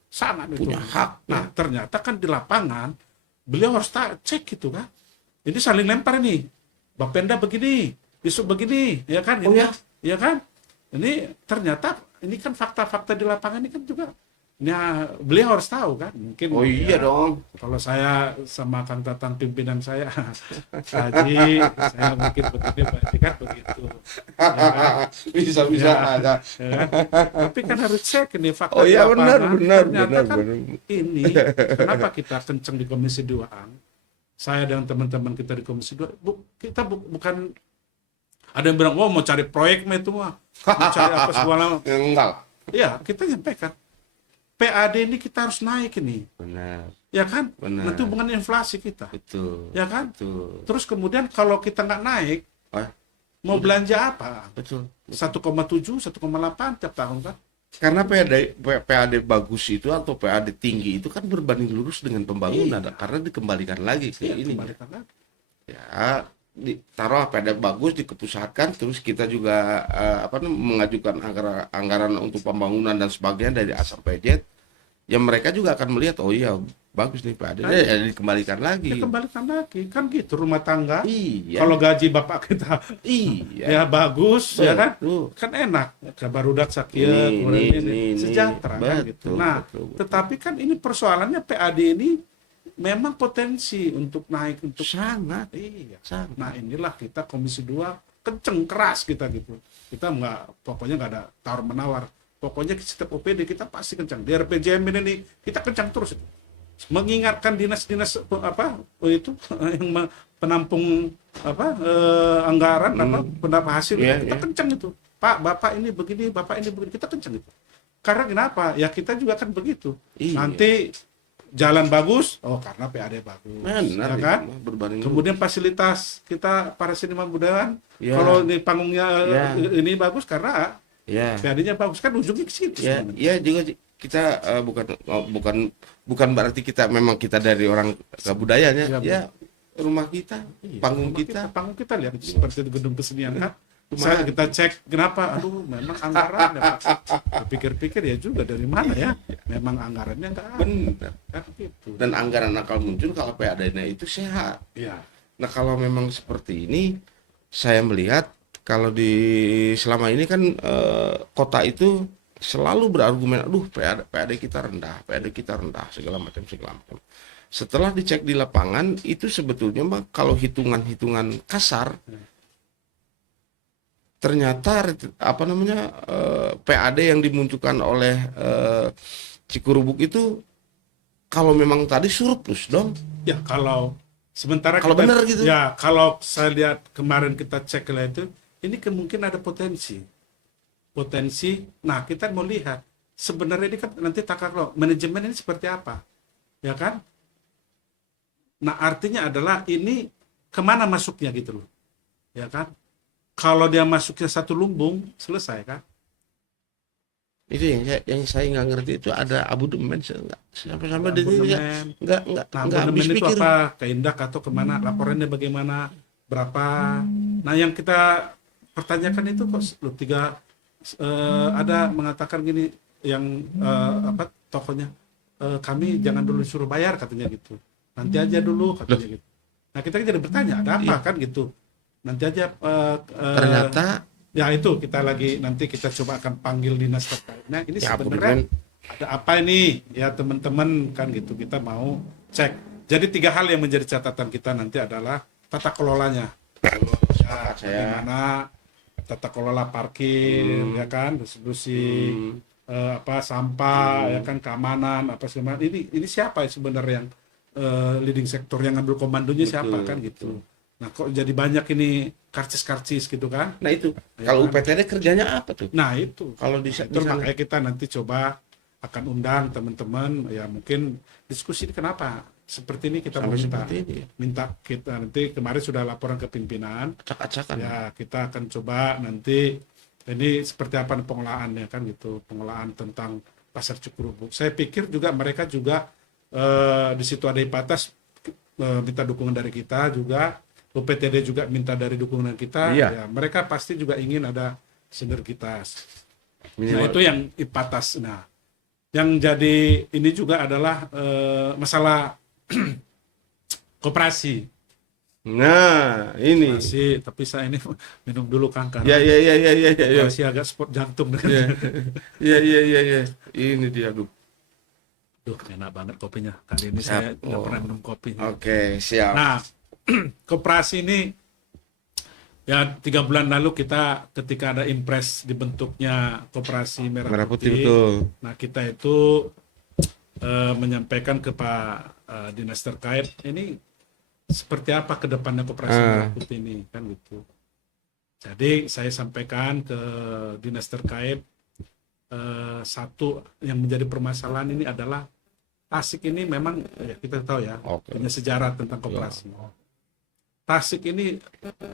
Sangat itu. punya hak. Nah, ternyata kan di lapangan beliau harus cek gitu kan. Ini saling lempar ini. Bapenda begini, besok begini, ya kan? Oh Ini, ya? ya kan? Ini ternyata ini kan fakta-fakta di lapangan ini kan juga. Ya, beliau harus tahu kan. Mungkin Oh iya ya, dong. kalau saya sama Kang Tatang pimpinan saya, Haji, saya mungkin begini, berarti kan begitu. Ya kan? Bisa-bisa Ya. ada. Ya kan? Tapi kan harus cek ini fakta Oh di iya, benar, lapangan. benar, Ternyata benar, kan benar. ini kenapa kita kenceng di Komisi 2 saya dan teman-teman kita di Komisi 2 kita bukan ada yang bilang mau cari proyek mah itu mah mau cari apa segala. Enggak. Ya, kita nyampaikan PAD ini kita harus naik ini, Benar, ya kan? benar. Nanti hubungan inflasi kita, Betul. ya kan? Betul. Terus kemudian kalau kita nggak naik, Ah, mau belanja apa? betul. 1,7, 1,8 tiap tahun kan? Karena PAD bagus itu atau PAD tinggi itu kan berbanding lurus dengan pembangunan, Iya. karena dikembalikan lagi ke Ya, ini. kembalikan lagi. Ya, ditaruh PAD bagus dikepusatkan, terus kita juga mengajukan anggaran untuk pembangunan dan sebagainya dari A sampai Z. Ya mereka juga akan melihat, oh iya bagus nih PAD, ya dikembalikan lagi. Dikembalikan lagi kan gitu rumah tangga. Iya. Kalau gaji bapak kita Iya. ya bagus, ya kan? Betul. Kan enak. Barudak sakit, Ini, sejahtera kan gitu. betul, Nah, betul. tetapi kan ini persoalannya PAD ini memang potensi untuk naik untuk Sangat. iya. Sangat. Nah, inilah kita Komisi 2 kenceng keras kita gitu. Kita pokoknya nggak ada tawar menawar. Pokoknya setiap OPD kita pasti kencang. Di RPJM ini kita kencang terus. Mengingatkan dinas-dinas itu yang penampung anggaran pendapat hasil Iya, kita iya. kencang itu. Pak, Bapak ini begini, Bapak ini begini, kita kencang itu. Karena kenapa? Ya kita juga kan begitu. Iya. Nanti jalan bagus, karena PAD bagus. Benar, Ya kan? itu mah berbanding Kemudian fasilitas kita para seniman budaya, Ya. kalau di panggungnya Ya. ini bagus karena ya. PAD-nya bagus kan ujungnya ke situ. Ya, sebenarnya. ya juga kita bukan berarti kita memang kita dari orang kebudayanya. Iya, Ya, rumah kita, Iya, panggung rumah kita. panggung kita lihat seperti itu gedung kesenian kan. Lumayan. Kita cek kenapa, memang anggarannya Pak. Pikir-pikir ya juga dari mana ya? Memang anggarannya nggak ada. Benar. Kan gitu. Dan anggaran akan muncul kalau PAD-nya itu sehat. Iya. Nah, kalau memang seperti ini, saya melihat kalau selama ini kan kota itu selalu berargumen, aduh PAD kita rendah, PAD kita rendah, segala macam. Setelah dicek di lapangan, itu sebetulnya mah kalau hitungan-hitungan kasar, ternyata PAD yang dimunculkan oleh Cikurubuk itu kalau memang tadi surplus dong. Ya kalau sementara Kalau benar gitu. Ya kalau saya lihat kemarin kita cek lah itu, ini kemungkinan ada potensi. Nah kita mau lihat sebenarnya ini kan nanti tata kelola manajemen ini seperti apa, ya kan? Nah artinya adalah ini kemana masuknya gitu loh, ya kan? Kalau dia masuknya satu lumbung selesai kan? Itu yang saya nggak ngerti itu ada abodemen nggak sampai di sini nggak Nah, habis abodemen itu pikir. apa? Ke Indak atau kemana? Laporannya bagaimana? Berapa? Nah, yang kita pertanyakan itu kok lu ada mengatakan gini yang tokonya kami jangan dulu suruh bayar katanya gitu. Nanti aja dulu katanya gitu. Nah, kita jadi bertanya ada apa kan gitu. Nanti aja Ternyata ya itu nanti kita coba akan panggil dinas terkait. Nah, ini ya, sebenarnya ada apa ini ya teman-teman kan gitu, kita mau cek. Jadi 3 hal yang menjadi catatan kita nanti adalah tata kelolanya. Ya, bagaimana tata kelola parkir ya kan, distribusi sampah, ya kan, keamanan, apa segala macam. Ini siapa sebenarnya yang leading sektor yang ngambil komandonya, siapa kan gitu. Nah, kok jadi banyak ini karcis-karcis gitu kan? Nah itu, Ya kalau kan? UPTD kerjanya apa tuh? Nah itu, Kalau di nah, di itu sana. makanya kita nanti coba akan undang teman-teman, ya mungkin diskusi kenapa seperti ini, kita mau Sampai minta seperti ini. minta kita nanti, kemarin sudah laporan ke pimpinan, Acak-acakan. ya kita akan coba nanti ini seperti apa pengolahannya kan gitu, pengolahan tentang pasar Cukurubuk. Saya pikir juga mereka juga di situ ada Ipatas minta dukungan dari kita juga, UPTD juga minta dari dukungan kita, Iya. ya mereka pasti juga ingin ada sinergitas. Nah Minimal. itu yang Ipatas. Nah yang jadi ini juga adalah masalah koperasi. Nah, ini. Koperasi, tapi saya ini minum dulu kan Ya, karena ya, ya, ya, ya, ya, ya. koperasi agak sport jantung. Ya, ya, ya, ya, ya. Ini dia, aduh. Duh, enak banget kopinya. Kali ini Siap. saya tidak pernah minum kopi. Oke, siap. Nah, koperasi ini ya 3 bulan lalu kita ketika ada impres dibentuknya koperasi Merah Merah Putih, Putih. betul. Nah, kita itu menyampaikan ke Pak Dinas terkait ini seperti apa ke depannya koperasi Merah Putih ini kan gitu. Jadi saya sampaikan ke dinas terkait, satu yang menjadi permasalahan ini adalah Tasik ini memang ya kita tahu ya, Oke. punya sejarah tentang koperasi. Tasik ini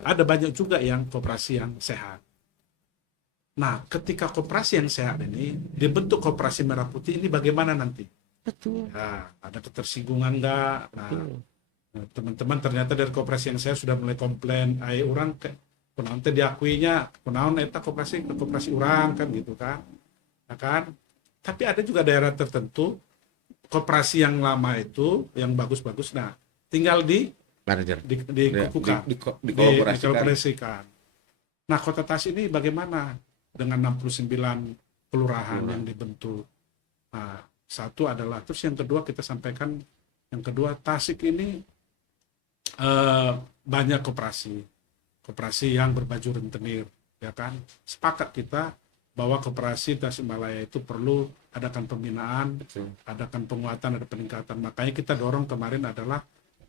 ada banyak juga yang koperasi yang sehat. Nah, ketika koperasi yang sehat ini dibentuk koperasi Merah Putih ini bagaimana nanti? Betul. Ya, ada ketersinggungan enggak? Nah, Betul. teman-teman ternyata dari koperasi yang saya sudah mulai komplain, orang kunaon teh diakuinya, kunaon eta koperasi orang kan gitu kan. Ya kan? Tapi ada juga daerah tertentu koperasi yang lama itu yang bagus-bagus, nah tinggal Manajer. dikukuhkan, Dikolaborasikan. dikoperasikan. Nah, Kota Tasik ini bagaimana dengan 69 kelurahan yang dibentuk? Nah, satu adalah, terus yang kedua kita sampaikan, yang kedua Tasik ini banyak koperasi yang berbaju rentenir, ya kan? Sepakat kita bahwa koperasi Tasikmalaya itu perlu adakan pembinaan, adakan penguatan, ada peningkatan. Makanya kita dorong kemarin adalah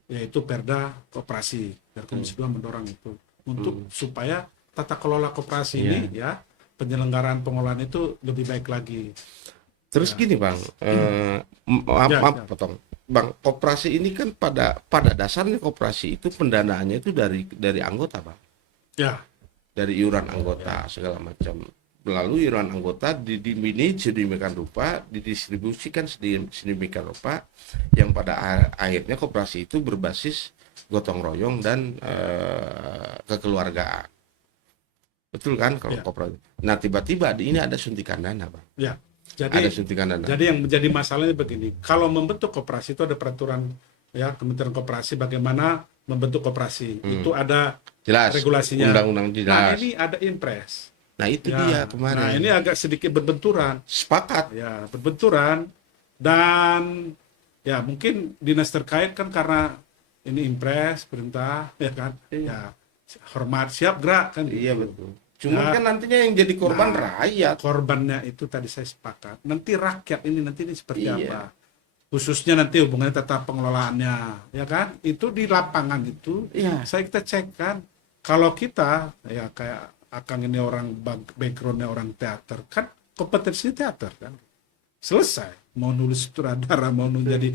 yaitu Perda Koperasi, dari Komisi 2 mendorong itu untuk supaya tata kelola koperasi ini ya, penyelenggaraan pengolahan itu lebih baik lagi. Terus gini Bang, maaf potong. Bang, koperasi ini kan pada dasarnya koperasi itu pendanaannya itu dari anggota Bang. Ya. Dari iuran anggota segala macam. Melalui iuran anggota sedemikian rupa, didistribusikan sedemikian rupa yang pada akhirnya koperasi itu berbasis gotong royong dan kekeluargaan. Betul kan kalau koperasi. Nah, tiba-tiba ini ada suntikan dana, Bang. Ya. Jadi ada suntikan dana. Jadi yang menjadi masalahnya begini, kalau membentuk koperasi itu ada peraturan ya Kementerian Koperasi bagaimana membentuk koperasi. Itu ada jelas regulasinya. Undang-undang jelas. Nah, ini ada impres. Nah, itu dia kemarin. Nah, ini agak sedikit berbenturan. Sepakat. Ya, berbenturan. Dan ya mungkin dinas terkait kan karena ini impres, perintah, ya kan. Ya, hormat, siap gerak kan. Iya, betul. Cuma kan nantinya yang jadi korban rakyat. Korbannya itu tadi saya sepakat. Nanti rakyat ini seperti apa? Khususnya nanti hubungannya tata pengelolaannya, ya kan? Itu di lapangan itu, kita cek kan. Kalau kita ya kayak Akang ini orang backgroundnya orang teater kan, kompetensi teater kan, selesai. Mau nulis sutradara, mau jadi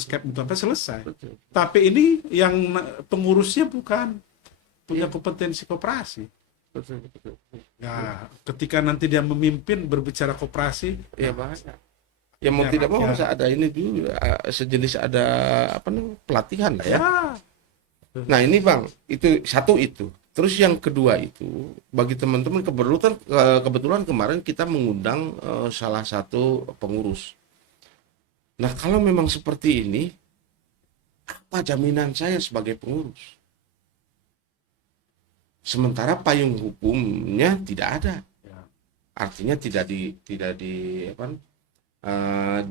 skrip itu apa selesai. Tapi ini yang pengurusnya bukan punya kompetensi koperasi. Ya, ketika nanti dia memimpin berbicara koperasi, ya bahaya. Ya mau tidak mau harus ada ini dulu, sejenis ada pelatihan lah ya. Nah ini Bang, itu satu itu. Terus yang kedua itu, bagi teman-teman kebetulan kemarin kita mengundang salah satu pengurus. Nah kalau memang seperti ini, apa jaminan saya sebagai pengurus? Sementara payung hukumnya tidak ada, artinya tidak di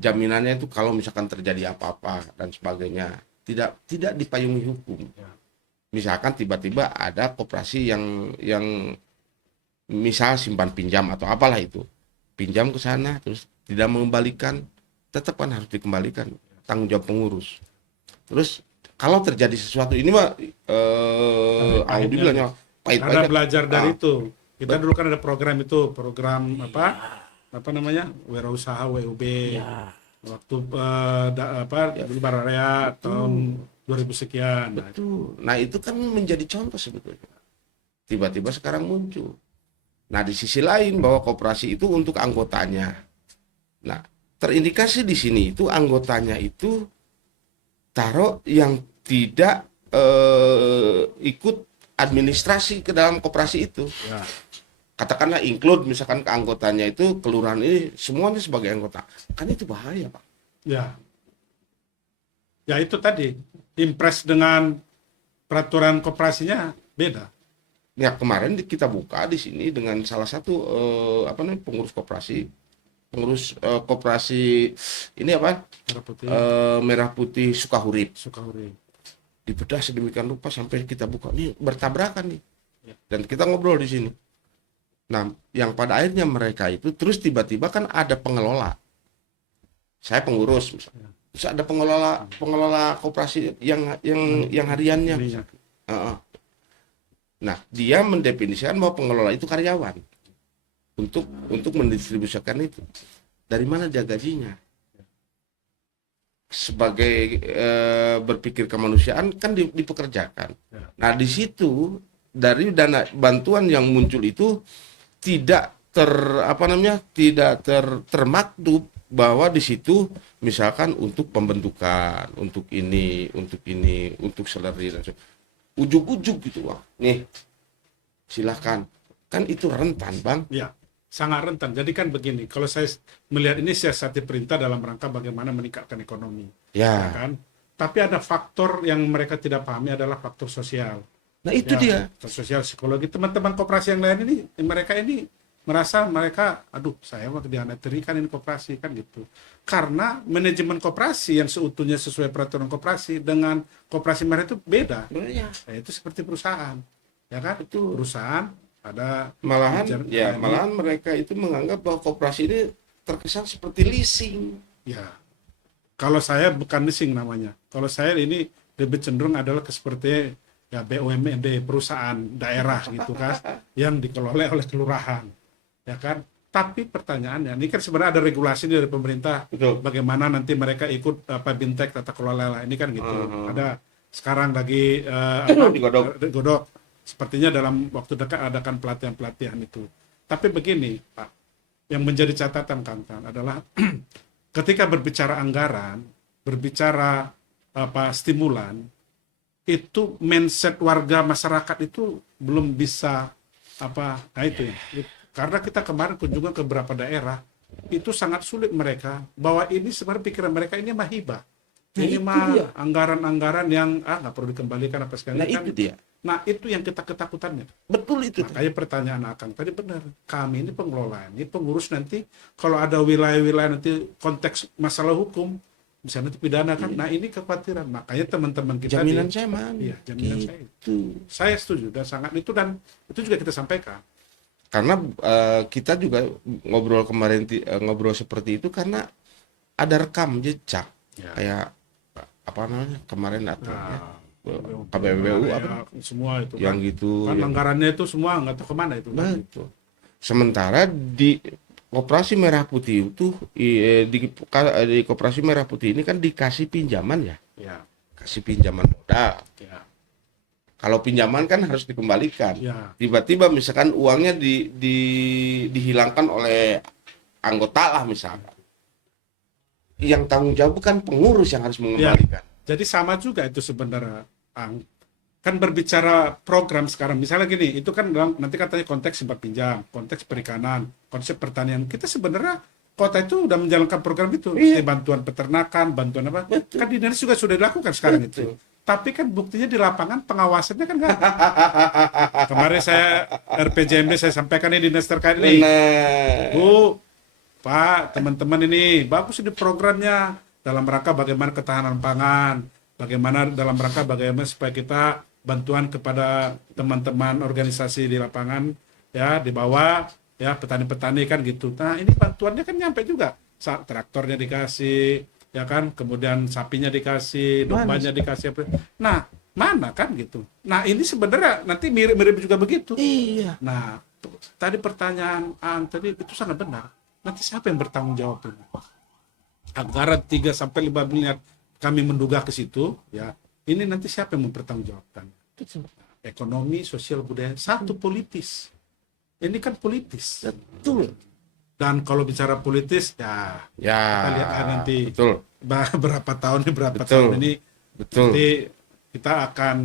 jaminannya itu kalau misalkan terjadi apa-apa dan sebagainya tidak dipayungi hukum. Misalkan tiba-tiba ada koperasi yang misal simpan pinjam atau apalah itu, pinjam ke sana terus tidak mengembalikan, tetap kan harus dikembalikan, tanggung jawab pengurus. Terus kalau terjadi sesuatu ini mah Tapi Audi pahitnya, bilangnya karena pahit-pahitnya. belajar dari Ah, itu. Kita bet- dulu kan ada program itu, program apa namanya, wirausaha WUB. ya, Waktu apa ya, dulu Bararea betul, tahun 2000 sekian. Nah, betul. Nah itu kan menjadi contoh sebetulnya. Tiba-tiba sekarang muncul. Nah di sisi lain bahwa koperasi itu untuk anggotanya. Nah terindikasi di sini itu anggotanya itu taruh yang tidak ikut administrasi ke dalam koperasi itu. ya, Katakanlah include misalkan keanggotaannya itu kelurahan ini semuanya sebagai anggota. Kan itu bahaya, Pak. ya, ya itu tadi impres dengan peraturan koperasinya beda. Ya kemarin kita buka di sini dengan salah satu apa namanya pengurus koperasi, koperasi ini apa Merah putih, Merah Putih Sukahurip, Sukahuri. dibedah sedemikian rupa sampai kita buka nih bertabrakan nih, Ya. dan kita ngobrol di sini. Nah yang pada akhirnya mereka itu terus tiba-tiba kan ada pengelola, saya pengurus misalnya. Terus ada pengelola koperasi yang hariannya. Ininya. Heeh. Nah, dia mendefinisikan bahwa pengelola itu karyawan untuk mendistribusikan itu. Dari mana dia gajinya? Sebagai berpikir kemanusiaan kan dipekerjakan. Ya. Nah, di situ dari dana bantuan yang muncul itu tidak termaktub bahwa di situ misalkan untuk pembentukan, untuk salary dan ujuk-ujuk gitu, Bang. Nih, silahkan. Kan itu rentan, Bang. Ya, sangat rentan. Jadi kan begini, kalau saya melihat ini siasati perintah dalam rangka bagaimana meningkatkan ekonomi, ya Ya. kan? Tapi ada faktor yang mereka tidak pahami adalah faktor sosial. Nah, itu Ya, dia. faktor sosial psikologi. Teman-teman koperasi yang lain ini, mereka ini merasa mereka, aduh, saya mah dianaterikan ini koperasi kan gitu. Karena manajemen koperasi yang seutuhnya sesuai peraturan koperasi dengan koperasi mereka itu beda. Ya. Ya, itu seperti perusahaan, ya kan? Itu perusahaan ada Malahan mereka itu menganggap bahwa koperasi ini terkesan seperti leasing. ya. Kalau saya bukan leasing namanya. Kalau saya ini lebih cenderung adalah seperti ya BUMD, perusahaan daerah gitu kan, yang dikelola oleh kelurahan, ya kan. Tapi pertanyaannya, ini kan sebenarnya ada regulasi dari pemerintah, Betul. bagaimana nanti mereka ikut apa Bintek tata kelola ini kan gitu. Ada sekarang lagi digodok. Sepertinya dalam waktu dekat adakan pelatihan-pelatihan itu. Tapi begini, Pak, yang menjadi catatan Kang adalah ketika berbicara anggaran, berbicara apa stimulan, itu mindset warga masyarakat itu belum bisa apa, nah itu ya. Karena kita kemarin kunjungan ke beberapa daerah, itu sangat sulit mereka bahwa ini sebenarnya pikiran mereka ini mah hibah. Nah, Ini itu mah dia. anggaran-anggaran yang nggak perlu dikembalikan apa sekali Nah, kan. itu dia. Nah, itu yang kita ketakutannya. Betul itu. Makanya pertanyaan Akang tadi benar. Kami ini pengelola, ini pengurus nanti kalau ada wilayah-wilayah nanti konteks masalah hukum bisa nanti pidana kan. Nah, ini kekhawatiran. Makanya teman-teman kita Jaminan saya mana? iya, jaminan saya. Itu. Saya setuju dan sangat itu, dan itu juga kita sampaikan. Karena kita juga ngobrol kemarin ngobrol seperti itu karena ada rekam jejak. Ya. Kayak apa namanya? Kemarin atau Nah, KBBU ya, apa semua itu yang kan. gitu. Kan yang- anggarannya itu semua nggak tahu kemana itu. Kan? Betul. Sementara di Koperasi Merah Putih itu di Koperasi Merah Putih ini kan dikasih pinjaman ya, Ya, kasih pinjaman modal. ya, Kalau pinjaman kan harus dikembalikan. ya. Tiba-tiba misalkan uangnya dihilangkan oleh anggota lah misalkan. Yang tanggung jawab kan pengurus yang harus mengembalikan. Jadi sama juga itu sebenarnya, Ang. Kan berbicara program sekarang, misalnya gini, itu kan nanti katanya konteks simpan pinjam, konteks perikanan, konsep pertanian. Kita sebenarnya kota itu udah menjalankan program itu, Iya. bantuan peternakan, bantuan apa, Betul. kan di Indonesia juga sudah dilakukan sekarang Betul. itu. Tapi kan buktinya di lapangan pengawasannya kan nggak ada. Kemarin saya RPJMD saya sampaikan ini dinas terkait ini, Nah, Bu, Pak, teman-teman ini bagus ini programnya dalam rangka bagaimana ketahanan pangan, bagaimana dalam rangka bagaimana supaya kita bantuan kepada teman-teman organisasi di lapangan ya di bawah ya petani-petani kan gitu. Nah ini bantuannya kan nyampe juga, traktornya dikasih, ya kan, kemudian sapinya dikasih, dombanya dikasih. Nah mana kan gitu. Nah ini sebenarnya nanti mirip-mirip juga begitu. Iya. Nah tadi pertanyaan tadi itu sangat benar. Nanti siapa yang bertanggung jawab ini? Anggaran 3 sampai 5 miliar kami menduga ke situ, ya. Ini nanti siapa yang mempertanggungjawabkan? Ekonomi, sosial, budaya, satu politis. Ini kan politis. Betul. Dan kalau bicara politis, ya, Ya, kita lihat nanti betul. berapa tahun ini, berapa Betul. tahun ini, Betul. nanti kita akan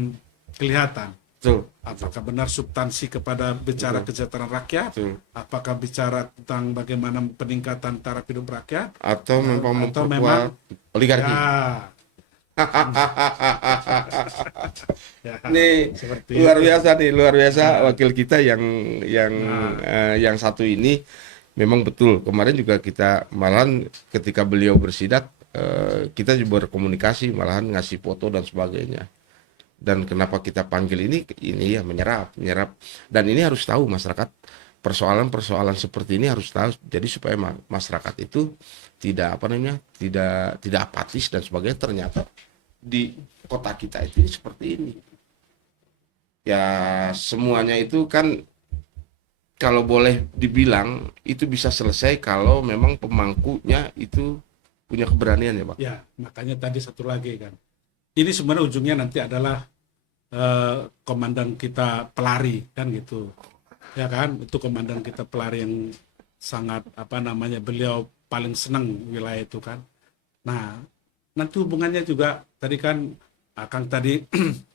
kelihatan Betul. apakah benar substansi kepada bicara kesejahteraan rakyat, Betul. apakah bicara tentang bagaimana peningkatan taraf hidup rakyat, Atau memang atau memperkuat memang oligarki. ya, ya, Nih seperti luar itu. biasa nih, luar biasa wakil kita yang Nah. yang satu ini memang betul. Kemarin juga kita malahan ketika beliau bersidak kita juga berkomunikasi, malahan ngasih foto dan sebagainya. Dan kenapa kita panggil ini ya menyerap. Dan ini harus tahu masyarakat, persoalan-persoalan seperti ini harus tahu. Jadi supaya masyarakat itu tidak tidak apatis dan sebagainya. Ternyata di kota kita itu seperti ini. Ya semuanya itu kan kalau boleh dibilang itu bisa selesai kalau memang pemangkunya itu punya keberanian ya Pak. Ya, makanya tadi satu lagi kan. Ini sebenarnya ujungnya nanti adalah komandan kita pelari kan gitu. Ya kan, itu komandan kita pelari yang sangat beliau paling senang wilayah itu kan. Nah, nanti hubungannya juga tadi kan Kang tadi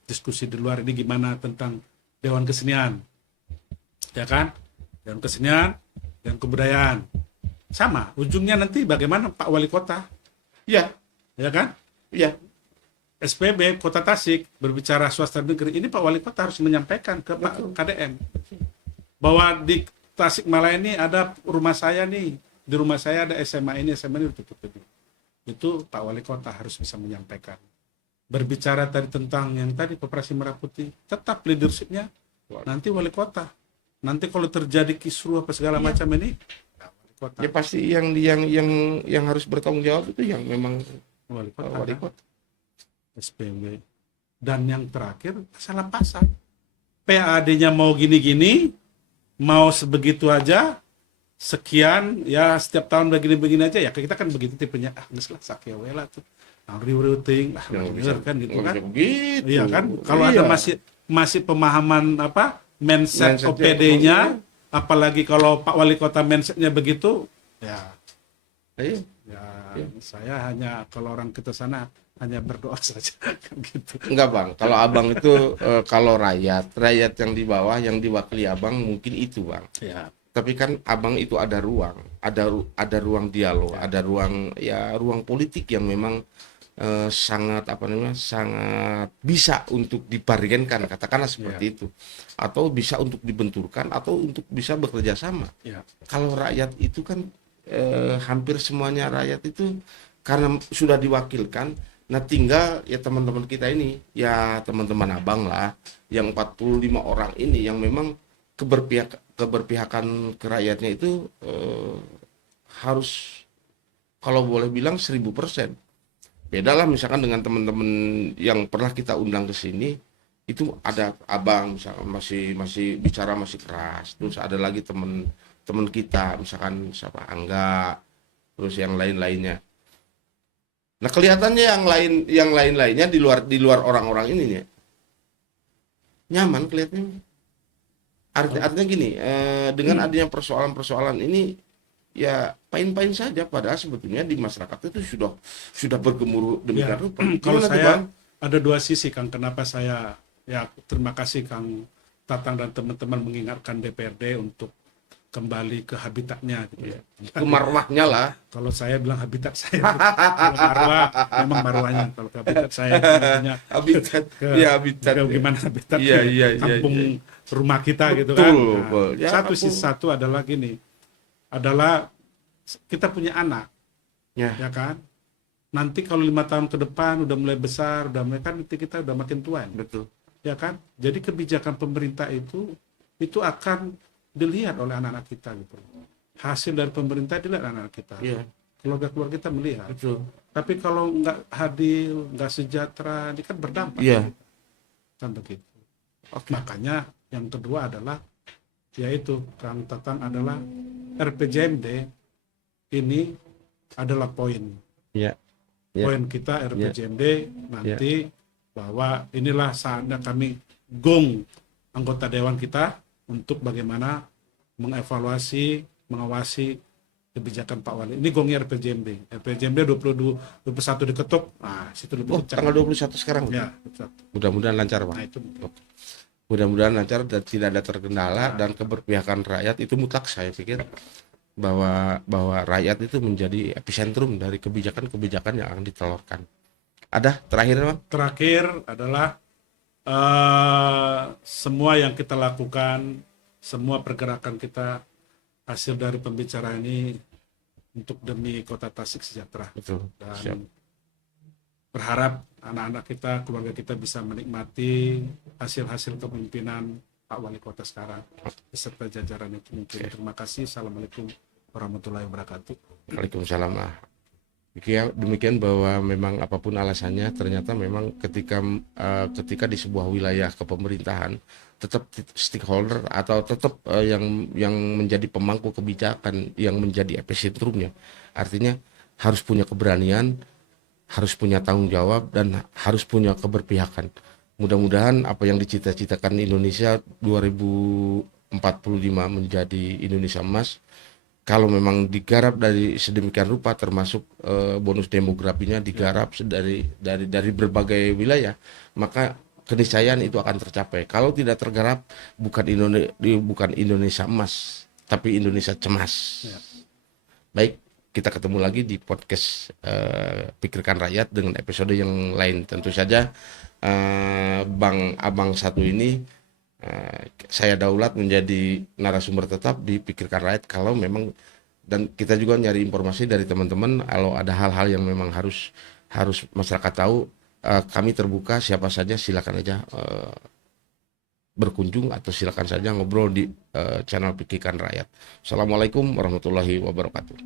diskusi di luar ini gimana tentang Dewan Kesenian. Ya kan? Dewan Kesenian dan Kebudayaan. Sama, ujungnya nanti bagaimana Pak Wali Kota, Iya, ya kan? iya. SPB Kota Tasik berbicara swasta negeri, ini Pak Wali Kota harus menyampaikan ke Pak KDM bahwa di Tasikmalaya ini ada rumah saya nih, di rumah saya ada SMA ini ditutup. Itu Pak Wali Kota harus bisa menyampaikan. Berbicara tadi tentang yang tadi Koperasi Merah Putih, tetap leadershipnya nanti Wali Kota. Nanti kalau terjadi kisruh apa segala macam ini, Wali Kota. Ya pasti yang harus bertanggung jawab itu yang memang Wali Kota. wali kan? kota. SPW. Dan yang terakhir masalah pasar. PAD-nya mau gini-gini, mau sebegitu aja, sekian, ya setiap tahun begini-begini aja, ya kita kan begitu tipenya, nges lah sakewela tuh, riu-riu ting, kan gitu kan. Begitu. Iya kan, kalau ada masih pemahaman mindset OPD-nya, apalagi kalau Pak Wali Kota mindsetnya begitu, ya Iya. saya hanya kalau orang kita sana hanya berdoa saja kan gitu. Enggak Bang, kalau Abang itu kalau rakyat yang di bawah yang diwakili Abang mungkin itu Bang. Ya. Tapi kan Abang itu ada ruang, ada ruang dialog, ada ruang politik yang memang sangat sangat bisa untuk dibargainkan, katakanlah seperti itu, atau bisa untuk dibenturkan atau untuk bisa bekerja sama. Ya. Kalau rakyat itu kan hampir semuanya rakyat itu karena sudah diwakilkan. Nah tinggal ya teman-teman kita ini, ya teman-teman Abang lah, yang 45 orang ini yang memang keberpihakan ke rakyatnya itu harus kalau boleh bilang 1000%. Beda lah misalkan dengan teman-teman yang pernah kita undang ke sini, itu ada Abang misalkan masih bicara masih keras, terus ada lagi teman kita misalkan siapa Angga, terus yang lain-lainnya. Nah kelihatannya yang lain-lainnya di luar orang-orang ini ya nyaman kelihatannya. Artinya gini, dengan adanya persoalan-persoalan ini ya pain-pain saja, padahal sebetulnya di masyarakat itu sudah bergemuruh demikian rupa. Kalau Gimana tuh, saya Bang? ada dua sisi Kang, kenapa saya terima kasih Kang Tatang dan teman-teman mengingatkan DPRD untuk kembali ke habitatnya gitu. Ke marwahnya lah. Kalau saya bilang habitat saya, kalau marwah memang marwahnya. Kalau ke habitat saya itu artinya Habitat, habitat. Gimana habitat kampung rumah kita gitu kan. Betul. Ya, Sisi satu adalah gini, adalah kita punya anak, ya kan. Nanti kalau 5 tahun ke depan udah mulai besar, udah mulai kan nanti kita udah makin tua, betul. ya kan. Jadi kebijakan pemerintah itu akan dilihat oleh anak-anak kita gitu. Hasil dari pemerintah dilihat anak-anak kita. Iya, Keluarga-keluarga kita melihat. betul. Tapi kalau nggak hadir, nggak sejahtera, ini kan berdampak. Iya. Kan begitu. Oke. Makanya yang kedua adalah, yaitu Kang Tatang adalah RPJMD ini adalah poin. Iya. Ya. Poin kita RPJMD nanti bahwa inilah saatnya kami gong anggota dewan kita untuk bagaimana mengevaluasi, mengawasi kebijakan Pak Wali. Ini gongnya RPJMD. RPJMD 21 diketuk. Nah, situ lebih Oh, kencang. tanggal 21 sekarang. Ya, 21. Mudah-mudahan lancar, Pak. Nah, itu Mudah-mudahan lancar dan tidak ada terkendala, dan keberpihakan rakyat itu mutlak. Saya pikir bahwa rakyat itu menjadi epicentrum dari kebijakan-kebijakan yang akan ditelurkan. Ada terakhir, Bang? terakhir adalah semua yang kita lakukan, semua pergerakan kita, hasil dari pembicaraan ini untuk demi Kota Tasik sejahtera. Betul. Dan Siap. berharap anak-anak kita, keluarga kita bisa menikmati hasil-hasil kepemimpinan Pak Wali Kota sekarang beserta jajaran itu. Mungkin. Terima kasih. Assalamualaikum warahmatullahi wabarakatuh. Waalaikumsalam. Demikian bahwa memang apapun alasannya, ternyata memang ketika di sebuah wilayah kepemerintahan tetap stakeholder atau tetap yang menjadi pemangku kebijakan yang menjadi epicentrumnya, artinya harus punya keberanian, harus punya tanggung jawab, dan harus punya keberpihakan. Mudah-mudahan apa yang dicita-citakan Indonesia 2045 menjadi Indonesia emas, kalau memang digarap dari sedemikian rupa, termasuk bonus demografinya digarap dari berbagai wilayah, maka keniscayaan itu akan tercapai. Kalau tidak tergarap, bukan Indonesia emas, tapi Indonesia cemas. Ya. Baik, kita ketemu lagi di podcast Pikirkan Rakyat dengan episode yang lain. Tentu saja Bang Abang satu ini, saya daulat menjadi narasumber tetap di Pikirkan Rakyat kalau memang, dan kita juga nyari informasi dari teman-teman kalau ada hal-hal yang memang harus masyarakat tahu. Kami terbuka, siapa saja silakan aja berkunjung atau silakan saja ngobrol di channel Pikirkan Rakyat. Assalamualaikum warahmatullahi wabarakatuh.